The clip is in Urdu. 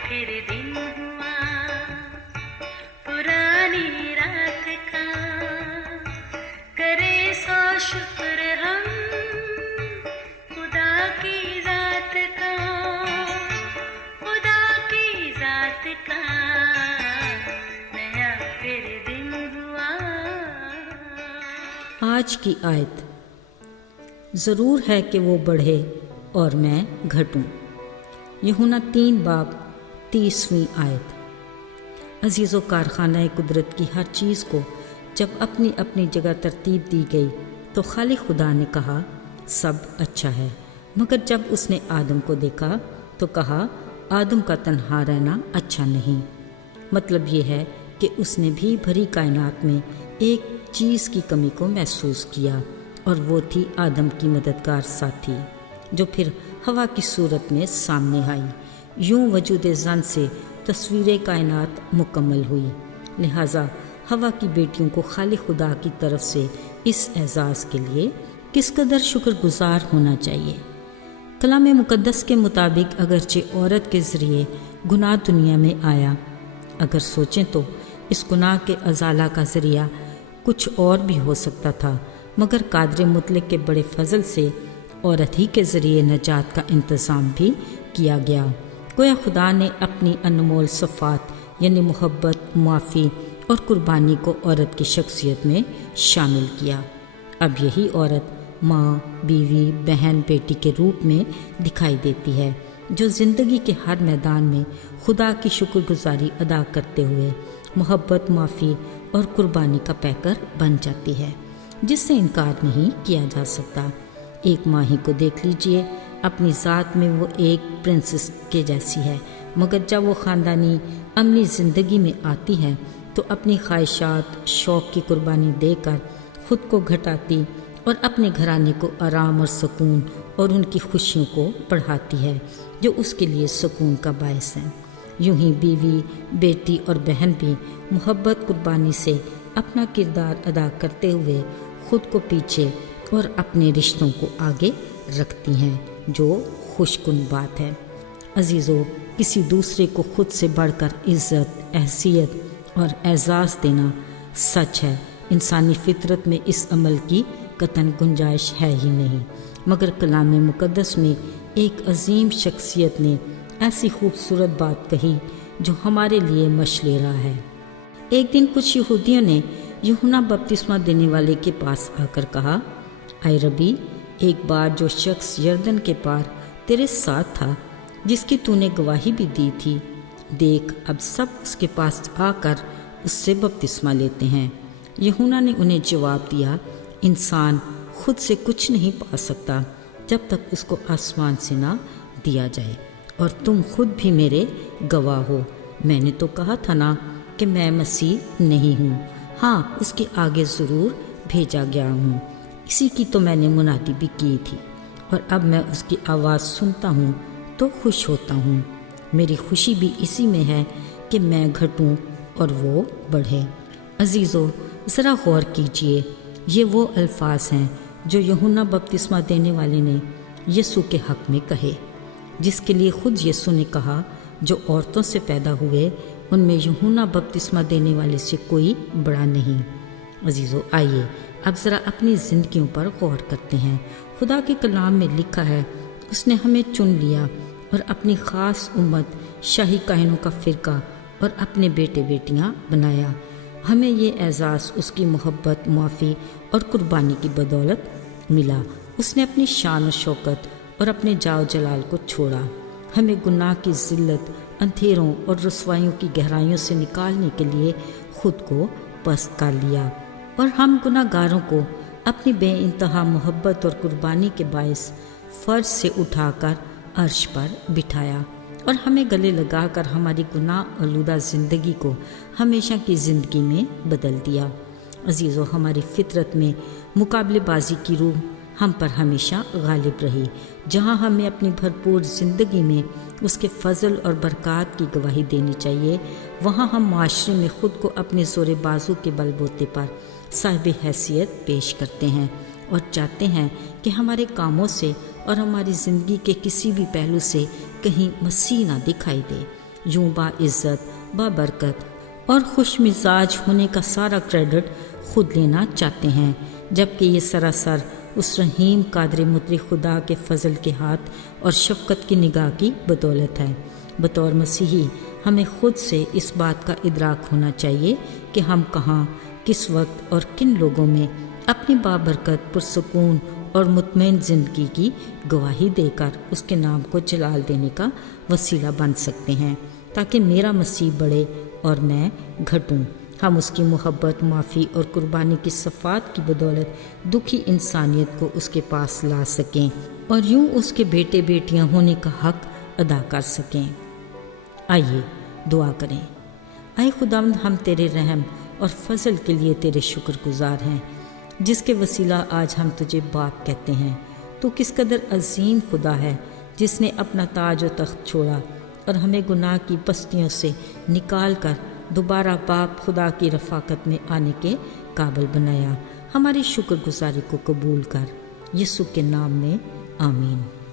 پھر دن ہوا پرانی رات کا، کرے سو شکر ہم خدا کی ذات کا، خدا کی ذات کا نیا پھر دن ہوا۔ آج کی آیت، ضرور ہے کہ وہ بڑھے اور میں گھٹوں۔ یوحنا 3 باب 30ویں آیت۔ عزیز و کارخانہ قدرت کی ہر چیز کو جب اپنی اپنی جگہ ترتیب دی گئی تو خالق خدا نے کہا سب اچھا ہے، مگر جب اس نے آدم کو دیکھا تو کہا آدم کا تنہا رہنا اچھا نہیں۔ مطلب یہ ہے کہ اس نے بھی بھری کائنات میں ایک چیز کی کمی کو محسوس کیا، اور وہ تھی آدم کی مددگار ساتھی، جو پھر ہوا کی صورت میں سامنے آئی۔ یوں وجود زن سے تصویر کائنات مکمل ہوئی۔ لہٰذا ہوا کی بیٹیوں کو خالق خدا کی طرف سے اس اعزاز کے لیے کس قدر شکر گزار ہونا چاہیے۔ کلام مقدس کے مطابق اگرچہ عورت کے ذریعے گناہ دنیا میں آیا، اگر سوچیں تو اس گناہ کے ازالہ کا ذریعہ کچھ اور بھی ہو سکتا تھا، مگر قادر مطلق کے بڑے فضل سے عورت ہی کے ذریعے نجات کا انتظام بھی کیا گیا۔ گویا خدا نے اپنی انمول صفات یعنی محبت، معافی اور قربانی کو عورت کی شخصیت میں شامل کیا۔ اب یہی عورت ماں، بیوی، بہن، بیٹی کے روپ میں دکھائی دیتی ہے، جو زندگی کے ہر میدان میں خدا کی شکر گزاری ادا کرتے ہوئے محبت، معافی اور قربانی کا پیکر بن جاتی ہے، جس سے انکار نہیں کیا جا سکتا۔ ایک ماہی کو دیکھ لیجئے، اپنی ذات میں وہ ایک پرنسس کے جیسی ہے، مگر جب وہ خاندانی عملی زندگی میں آتی ہے تو اپنی خواہشات، شوق کی قربانی دے کر خود کو گھٹاتی اور اپنے گھرانے کو آرام اور سکون اور ان کی خوشیوں کو بڑھاتی ہے، جو اس کے لیے سکون کا باعث ہے۔ یوں ہی بیوی، بیٹی اور بہن بھی محبت، قربانی سے اپنا کردار ادا کرتے ہوئے خود کو پیچھے اور اپنے رشتوں کو آگے رکھتی ہیں، جو خوش کن بات ہے۔ عزیزو، کسی دوسرے کو خود سے بڑھ کر عزت، حیثیت اور اعزاز دینا سچ ہے انسانی فطرت میں اس عمل کی قطعاً گنجائش ہے ہی نہیں، مگر کلام مقدس میں ایک عظیم شخصیت نے ایسی خوبصورت بات کہی جو ہمارے لیے مشعل راہ ہے۔ ایک دن کچھ یہودیوں نے یوحنا بپتسمہ دینے والے کے پاس آ کر کہا، اے ربی، ایک بار جو شخص یردن کے پار تیرے ساتھ تھا، جس کی تو نے گواہی بھی دی تھی، دیکھ اب سب اس کے پاس آ کر اس سے بپتسمہ لیتے ہیں۔ یوحنا نے انہیں جواب دیا، انسان خود سے کچھ نہیں پا سکتا جب تک اس کو آسمان سے نہ دیا جائے، اور تم خود بھی میرے گواہ ہو۔ میں نے تو کہا تھا نا کہ میں مسیح نہیں ہوں، ہاں اس کے آگے ضرور بھیجا گیا ہوں، اسی کی تو میں نے منادی بھی کی تھی، اور اب میں اس کی آواز سنتا ہوں تو خوش ہوتا ہوں۔ میری خوشی بھی اسی میں ہے کہ میں گھٹوں اور وہ بڑھے۔ عزیزو، ذرا غور کیجئے، یہ وہ الفاظ ہیں جو یوحنا بپتسمہ دینے والے نے یسوع کے حق میں کہے، جس کے لیے خود یسوع نے کہا، جو عورتوں سے پیدا ہوئے ان میں یوحنا بپتسمہ دینے والے سے کوئی بڑا نہیں۔ عزیزو، آئیے اب ذرا اپنی زندگیوں پر غور کرتے ہیں۔ خدا کے کلام میں لکھا ہے، اس نے ہمیں چن لیا اور اپنی خاص امت، شاہی کاہنوں کا فرقہ اور اپنے بیٹے بیٹیاں بنایا۔ ہمیں یہ اعزاز اس کی محبت، معافی اور قربانی کی بدولت ملا۔ اس نے اپنی شان و شوکت اور اپنے جاہ و جلال کو چھوڑا، ہمیں گناہ کی ذلت، اندھیروں اور رسوائیوں کی گہرائیوں سے نکالنے کے لیے خود کو پست کر لیا، اور ہم گناہ گاروں کو اپنی بے انتہا محبت اور قربانی کے باعث فرش سے اٹھا کر عرش پر بٹھایا، اور ہمیں گلے لگا کر ہماری گناہ آلودہ زندگی کو ہمیشہ کی زندگی میں بدل دیا۔ عزیزو، ہماری فطرت میں مقابلے بازی کی روح ہم پر ہمیشہ غالب رہی۔ جہاں ہمیں اپنی بھرپور زندگی میں اس کے فضل اور برکات کی گواہی دینی چاہیے، وہاں ہم معاشرے میں خود کو اپنے زور بازو کے بل بوتے پر صاحب حیثیت پیش کرتے ہیں، اور چاہتے ہیں کہ ہمارے کاموں سے اور ہماری زندگی کے کسی بھی پہلو سے کہیں مسیح نہ دکھائی دے۔ یوں باعزت، بابرکت اور خوش مزاج ہونے کا سارا کریڈٹ خود لینا چاہتے ہیں، جبکہ یہ سراسر اس رحیم قادر مطلق خدا کے فضل کے ہاتھ اور شفقت کی نگاہ کی بدولت ہے۔ بطور مسیحی ہمیں خود سے اس بات کا ادراک ہونا چاہیے کہ ہم کہاں، کس وقت اور کن لوگوں میں اپنی بابرکت، پرسکون اور مطمئن زندگی کی گواہی دے کر اس کے نام کو جلال دینے کا وسیلہ بن سکتے ہیں، تاکہ میرا مسیح بڑھے اور میں گھٹوں۔ ہم اس کی محبت، معافی اور قربانی کی صفات کی بدولت دکھی انسانیت کو اس کے پاس لا سکیں اور یوں اس کے بیٹے بیٹیاں ہونے کا حق ادا کر سکیں۔ آئیے دعا کریں۔ اے خداوند، ہم تیرے رحم اور فضل کے لیے تیرے شکر گزار ہیں، جس کے وسیلہ آج ہم تجھے باپ کہتے ہیں۔ تو کس قدر عظیم خدا ہے، جس نے اپنا تاج و تخت چھوڑا اور ہمیں گناہ کی پستیوں سے نکال کر دوبارہ باپ خدا کی رفاقت میں آنے کے قابل بنایا۔ ہماری شکر گزاری کو قبول کر، یسوع کے نام میں آمین۔